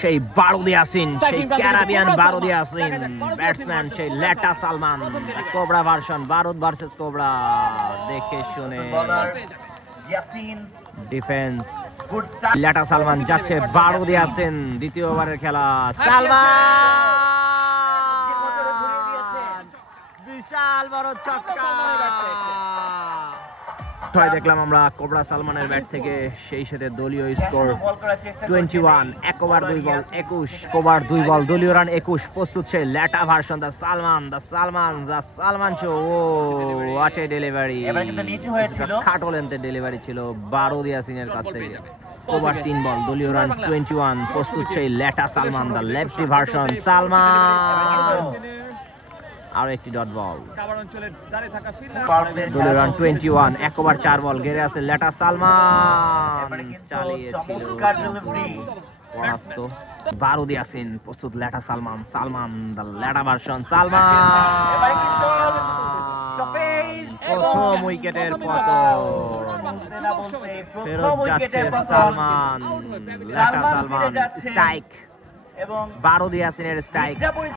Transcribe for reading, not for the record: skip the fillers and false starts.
সেই বারুদি ইয়াসিন, সেই Caribbean বারুদি Yasin, batsman সেই লেটা সালমান, কোবরা ভার্সন, বারুদ ভার্সেস কোবরা। দেখে শুনে ডিফেন্স, লেটা সালমান যাচ্ছে, বারুদ ইয়াসিন, দ্বিতীয় ওভারের খেলা। সালমান বিশাল বড় ছক্কা। দেখলাম আমরা কোবরা সালমানের ব্যাট থেকে, সেই সাথে দলীয় স্কোর 21, 1 ওভার 2 বল 21, কোবরার 2 বল, দলীয় রান 21। প্রস্তুত সেই লেটা version, the Salman show. Oh what a delivery, খাটো লেন্থের ডেলিভারি ছিল বারুদ ইয়াসিনের কাছ থেকে। কোবরার 3 বল, দলীয় রান 21। প্রস্তুত সেই লেটা Salman, the lefty version, Salman আর একটি ডট বল, দলীয় রান 21। 1 ওভার 4 বল, ঘেরে আছে লেটা সালমান, চালিয়েছিল পরাস্ত বারুদ ইয়াসিন। প্রস্তুত লেটা সালমান দ্য লেটা ভার্সন, প্রথম উইকেটের পতন। ফেরত যাচ্ছে সালমান, লেটা সালমান, স্ট্রাইক, বারুদ ইয়াসিনের স্ট্রাইক।